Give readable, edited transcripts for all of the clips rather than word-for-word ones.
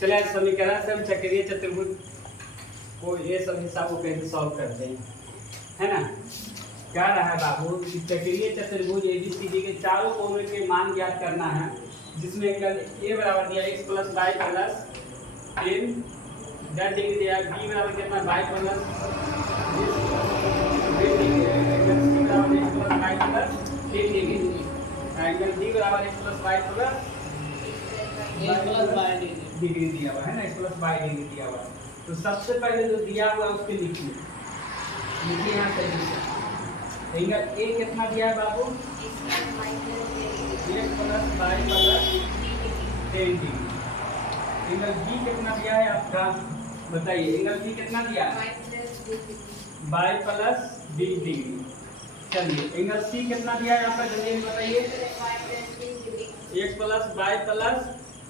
चलिए समीकरण से हम चक्रीय चतुर्भुज को ये सब हिसाबों के सॉल्व करते हैं, है ना। क्या रहा है बाबू कि चक्रीय चतुर्भुज एबीसीडी के चारों कोणों के मान ज्ञात करना है, जिसमें एंगल ए बराबर दिया x plus y plus 10 10 degree दिया, b बराबर कितना y plus 10 degree, angle c बराबर x plus y plus 10 degree, angle d बराबर x plus y plus degree दिया हुआ है ना, x प्लस y डिग्री दिया हुआ है। तो सबसे पहले जो दिया हुआ है उसके लिखिए यहाँ से। एंगल ए कितना दिया है बाबू, x plus y plus 10 degree. Angle B कितना दिया है आपका, बताइए एंगल बी कितना दिया है, y प्लस 20 डिग्री। चलिए एंगल सी कितना दिया है आपका, जल्दी बताइए, x plus y plus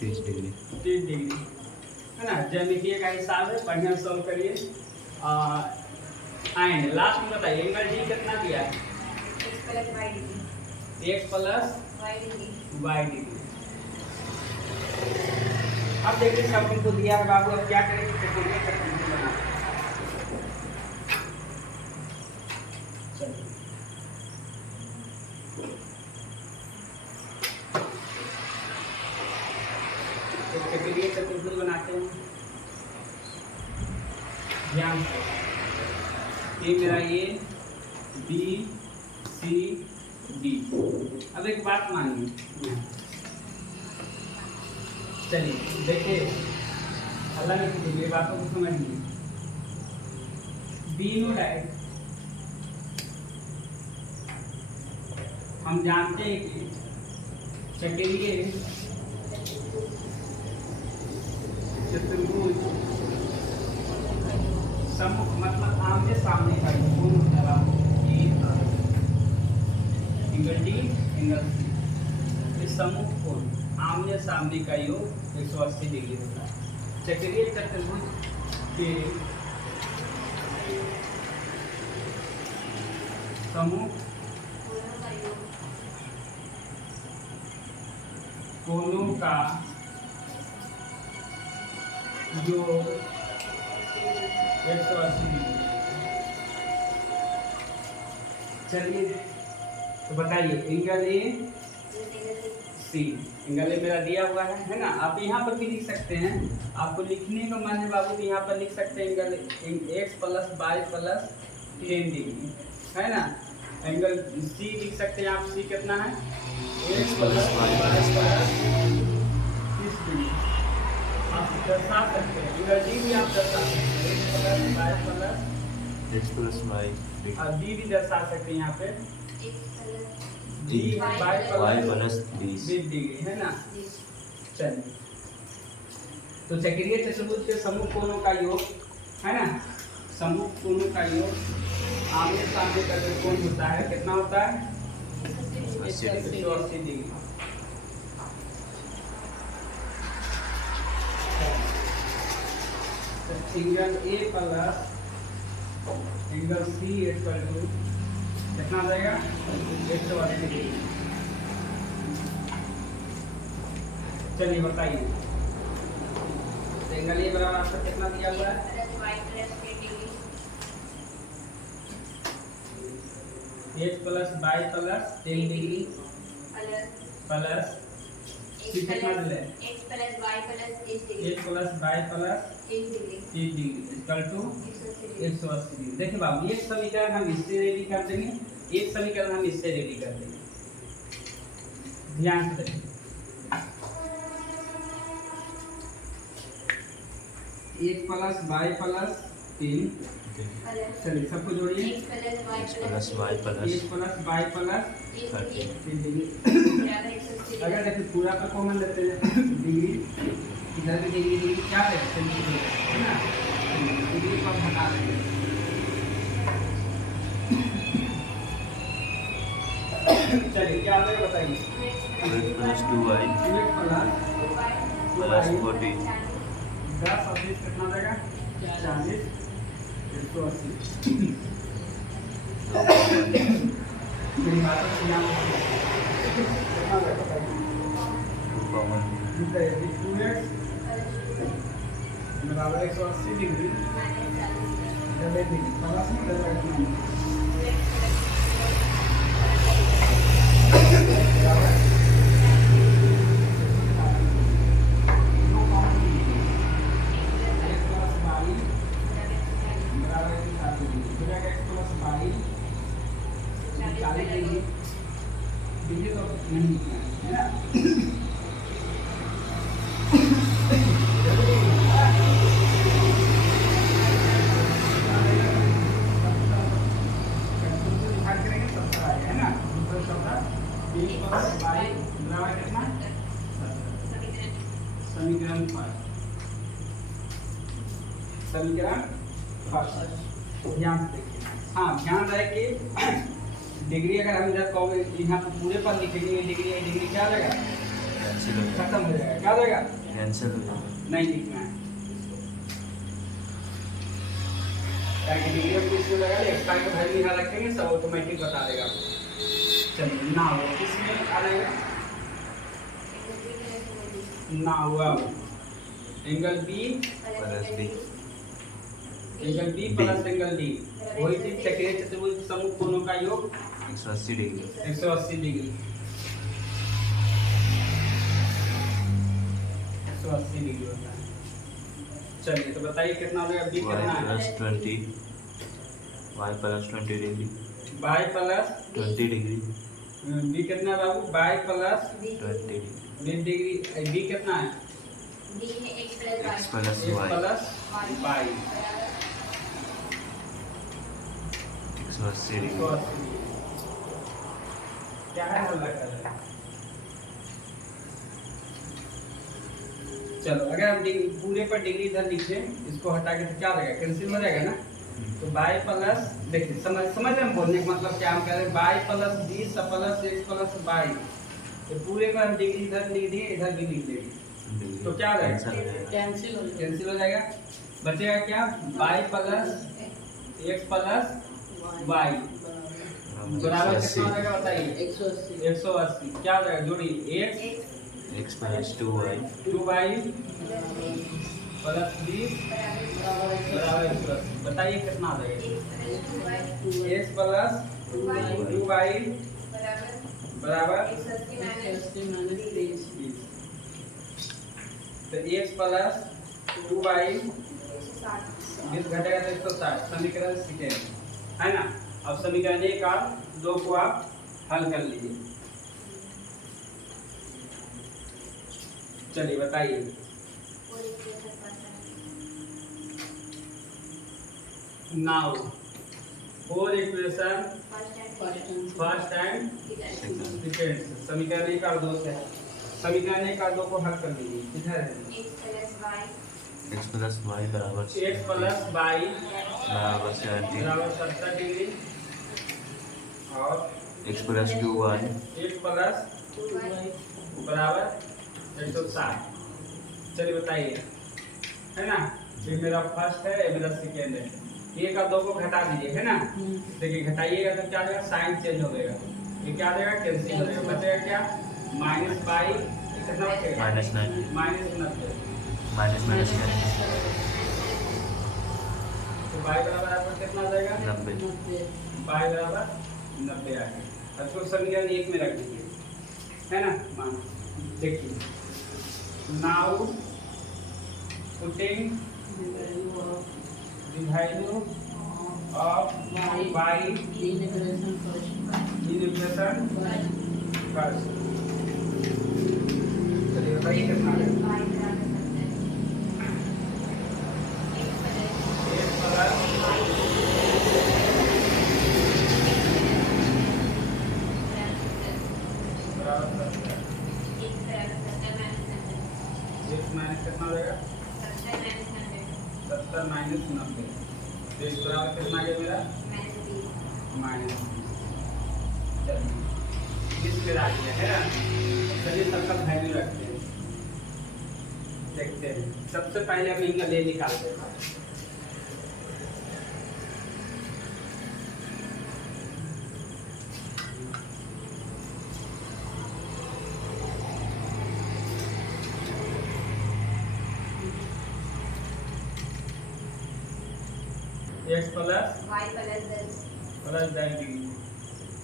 30 degree, 30 degree, है ना। ज्यामितीय का हिसाब है, बढ़िया सॉल्व करिए। एंड लास्ट में बताइए एंगल डी कितना दिया है, x प्लस y डिग्री। अब देखिए सब इनको दिया है बाबू, अब क्या करेंगे, चतुर्भुज बनाना। चलिए चक्रीय चतुर्भुज बनाते हैं ध्यान से। ये मेरा ए बी सी डी। अब एक बात मानिए, चलिए देखिए अल्लाह ने कीजिए बातों को समझिए। बी नो राइट, हम जानते हैं कि चक्रीय चतुर्भुज सम्मुख मतलब आमने सामने का कोण होता है, एंगल डी एंगल सी, इस सम्मुख कोण आमने सामने का योग 180 डिग्री होता है। चक्रीय चतुर्भुज के सम्मुख कोणों का योग 180 डिग्री। चलिए तो बताइए angle A C, angle A मेरा दिया हुआ है ना। आप यहाँ पर भी लिख सकते हैं, आपको लिखने का मन है बाबू तो यहाँ पर लिख सकते हैं angle x plus y plus 10 degree, है ना। एंगल सी लिख सकते हैं आप, सी कितना है, x plus y plus 30 degree. आप दर्शा सकते हैं, एंगल डी भी आप दर्शा सकते हैं, x plus y plus x plus y, और डी भी दर्शा सकते हैं यहाँ पे, डी y प्लस 20 डिग्री, है ना। चलिए तो चक्रीय चतुर्भुज के सम्मुख कोणों का योग, है ना, सम्मुख कोणों का योग आमने सामने का जो कोण होता है कितना होता है, 180 degree. Angle A plus angle C equal to कितना आ जाएगा, 180 डिग्री। चलिए बताइए एंगल ए बराबर आपका कितना दिया हुआ है, x plus y plus 10 degree plus C कितना दिया है, x plus y plus 30 degree, x plus y plus 30 degree 30 degree equal to 180 degree. देखिए बाबू एक समीकरण हम इससे रेडी कर देंगे, एक समीकरण हम इससे रेडी कर देंगे, ध्यान से देखिए। 1 प्लस y प्लस 3, चलिए सबको जोड़िए, x plus y plus 1 plus y plus 30 degree. ज़्यादा 180 अगर देखिए पूरा पर कॉमन लेते हैं डिग्री, इधर भी डिग्री क्या है, सेंटीग्रेड, है ना, डिग्री को हम हटा देंगे। चलिए क्या होगा बताइए, प्लस 2y प्लस 40, 10 और 20 कितना देगा, 40, 180। मेरी बात को ध्यान कितना देगा बताइए, 2x बराबर 180 degree minus 40 degree. 90 degree plus में डबल माइनस बराबर दो कॉमन x प्लस 22 बराबर 160 डिग्री हो जाएगा x प्लस 22 40 डिग्री डिग्री तो नहीं लिखना है ना समीकरण फर्स्ट ध्यान से देखिए। हाँ ध्यान रहे कि डिग्री अगर हम इधर कहोगे यहाँ पर पूरे पर लिखेंगे डिग्री क्या आ जाएगा कैंसिल हो जाएगा, खत्म हो जाएगा क्या हो जाएगा कैंसिल हो जाएगा। नहीं लिखना है ताकि डिग्री हम इसमें लगा ले एक्स का वैल्यू यहाँ रखेंगे सब ऑटोमेटिक बता देगा। चलिए ना हो इसमें आ जाएगा ना हुआ angle B plus D angle B plus angle D वही चीज चक्रीय चतुर्भुज समूह कोणों का योग 180 डिग्री 180 डिग्री 180 डिग्री होता है। चलिए तो बताइए कितना हो जाएगा बी y कितना है प्लस 20 y प्लस 20 डिग्री बाई प्लस 20 डिग्री बी कितना है बाबू बाई प्लस 20 डिग्री 20 डिग्री बी कितना है डी है x x plus plus x y plus बाई 180 डिग्री क्या है वो लगा है। चलो अगर हम पूरे पर डिग्री इधर लिखे इसको हटा के तो क्या रहेगा कैंसिल हो जाएगा ना तो बाई प्लस देखिए समझ रहे हैं बोलने का मतलब क्या हम कह रहे हैं by plus 20 plus x plus by तो पूरे पर हम डिग्री इधर लिख दिए इधर भी लिख देंगे तो क्या रहेगा कैंसिल हो जाएगा बचेगा क्या बाई प्लस x प्लस वाई बराबर कितना हो जाएगा बताइए 180 क्या हो जाएगा जोड़िए x plus 2y 2y plus 20 बराबर 180 बताइए कितना आ जाएगा x प्लस 2y बराबर तो x प्लस 2y 20 घटेगा तो 160 समीकरण सेकेंड है ना। अब समीकरण 1 और 2 को आप हल कर लीजिए। चलिए बताइए now four equation first and second समीकरण 1 और 2 से है। समीकरण 1 और 2 को हल कर लीजिए किधर है x प्लस y बराबर x प्लस बाई बराबर 70 बराबर 70 डिग्री और x plus 2y x plus बराबर 160। चलिए बताइए है ना ये मेरा फर्स्ट है ये मेरा सेकेंड है एक और 2 को घटा दीजिए है ना देखिए घटाइएगा तो क्या देगा साइन चेंज हो जाएगा ये क्या देगा कैंसिल हो जाएगा बचेगा क्या माइनस बाई कितना बचेगा माइनस 90 माइनस 90 माइनस माइनस तो बाई बराबर आपका कितना आ जाएगा 90 बाई बराबर 90 आ गया। अब तो समीकरण 1 में रख दीजिए है ना मान देखिए now putting the value of y in equation first चलिए बताइए कितना है माइनस कितना हो जाएगा 70 माइनस 90 तो इस बराबर कितना गया मेरा माइनस चलिए 20 पे आ गया है ना। चलिए सबका वैल्यू रखते हैं देखते हैं सबसे पहले हम इनका ले निकालते हैं x plus y plus 10 10 degree.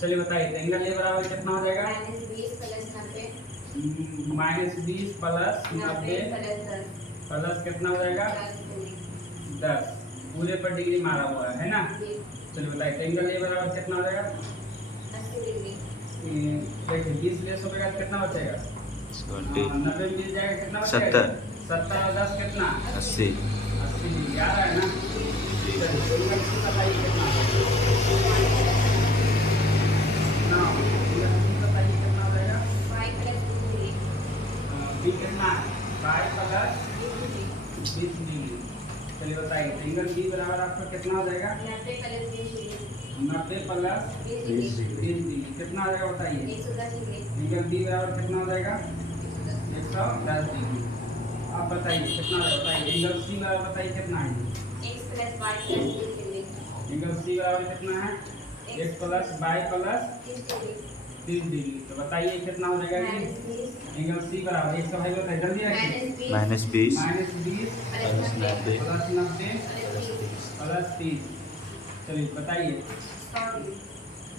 चलिए बताइए तो एंगल ए बराबर कितना हो जाएगा? -20 प्लस 90 -20 प्लस 90 प्लस 10 प्लस कितना हो जाएगा? 10 पूरे पर डिग्री मारा हुआ है ना। जी चलिए बताइए तो एंगल ए बराबर कितना हो जाएगा? 80 डिग्री देखिए 20 लेस हो गया तो कितना बचेगा? 70 90 मिल जाएगा कितना बचेगा? 70 और 10 कितना? 80 80 डिग्री आ रहा है ना। जी चलिए एंगल सी बताइए कितना? ना एंगल सी बताइए कितना हो जाएगा? y प्लस 2 डिग्री बी कितना है? 5 प्लस 20 डिग्री 20 डिग्री। चलिए बताइए तो एंगल बी बराबर आपका कितना हो जाएगा? 90 plus 20 degree 90 plus 20 degree 20 degree कितना आ जाएगा बताइए? 110 डिग्री एंगल बी बराबर कितना हो जाएगा? 110 110 डिग्री। आप बताइए कितना है? बताइए एंगल सी बराबर बताइए कितना है? x plus y plus 30 degree angle C बराबर कितना है? x plus y plus 30 degree 30 degree. तो बताइए कितना हो जाएगा ये? -20 एंगल सी बराबर 100 भाई बताइए जल्दी रखिए। -20 -20 -20 प्लस 90 प्लस 90 प्लस 30। चलिए बताइए 100 डिग्री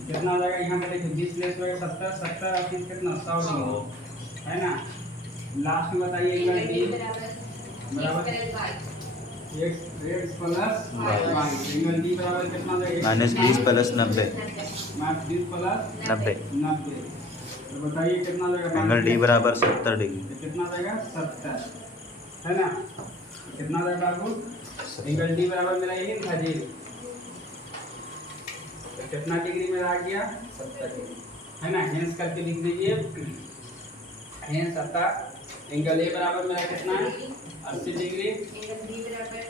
कितना हो जाएगा? यहाँ पे देखिए 20 लेस हो गया 70 70 और 30 कितना? 100 डिग्री है ना। लास्ट में बताइए एंगल एंगल बी b बराबर x plus y x plus y। Angle D बराबर कितना हो जाएगा? -20 प्लस 90 -20 प्लस 90 90। तो बताइए कितना हो जाएगा? एंगल डी बराबर 70 डिग्री कितना हो जाएगा? 70 है ना। कितना हो जाएगा बाबू? एंगल डी बराबर मेरा यही था जी। तो कितना डिग्री मेरा आ गया? 70 डिग्री है ना। हेंस करके लिख दीजिए हेंस अतः एंगल ए बराबर मेरा कितना है? 80 डिग्री। एंगल b बराबर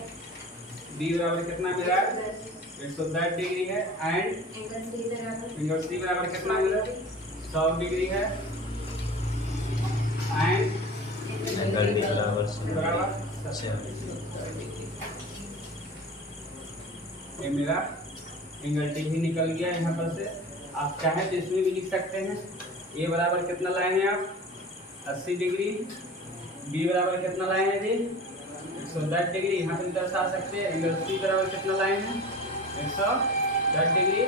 बी बराबर कितना मेरा? 110 डिग्री है। एंड एंगल c बराबर एंगल सी बराबर कितना मेरा? 100 डिग्री है। एंड एंगल डी बराबर बराबर 70 ये मेरा एंगल डी भी निकल गया यहाँ पर से। आप चाहें तो इसमें भी लिख सकते हैं। ए बराबर कितना लाए हैं आप? 80 डिग्री। बी बराबर कितना लाए हैं जी? 110 डिग्री। यहाँ पे दर्शा सकते हैं। एंगल सी बराबर कितना लाए हैं? 110 डिग्री।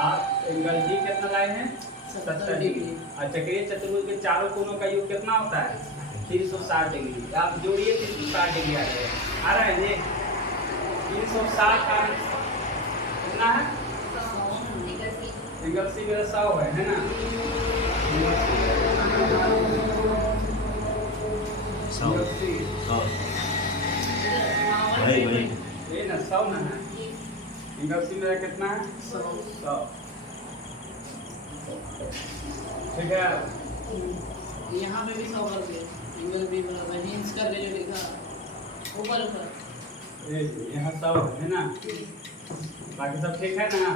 आप एंगल डी कितना लाए हैं? 70 डिग्री। और चक्रीय चतुर्भुज के चारों कोनों का योग कितना होता है? 360 डिग्री। आप जोड़िए 360 डिग्री आ जाएगा। आ रहा है जी 360 का कितना है? एंगल सी मेरा 100 है ना। एंगल सी वही ये ना 100 ना है। एंगल सी मेरा कितना है? 100। ठीक है। यहाँ पे भी 100 कर दिया एंगल बी बराबर हिंस करके जो लिखा ऊपर ऊपर ये यहाँ 100 है ना। बाकी सब ठीक है ना।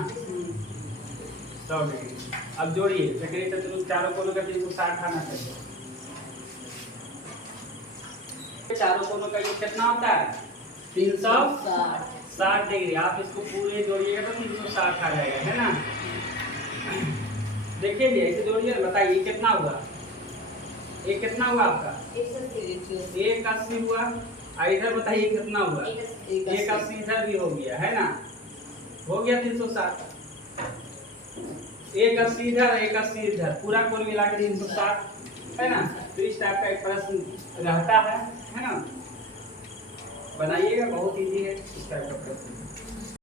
100 डिग्री। अब जोड़िए चक्रीय चतुर्भुज चारों कोनों का 360 आना चाहिए। चारों कोनों का योग कितना होता है? 360 डिग्री। आप इसको पूरे जोड़िएगा तो 360 आ जाएगा है ना। देखिए भी ऐसे जोड़िए बताइए कितना हुआ? ये कितना हुआ आपका? 180 हुआ। इधर बताइए कितना हुआ? 180 इधर भी हो गया है ना। हो गया 360। 180 इधर 180 इधर पूरा कोण मिला के 360 है ना। तो इस टाइप का एक प्रश्न रहता है ना। बनाइएगा बहुत इजी है इस टाइप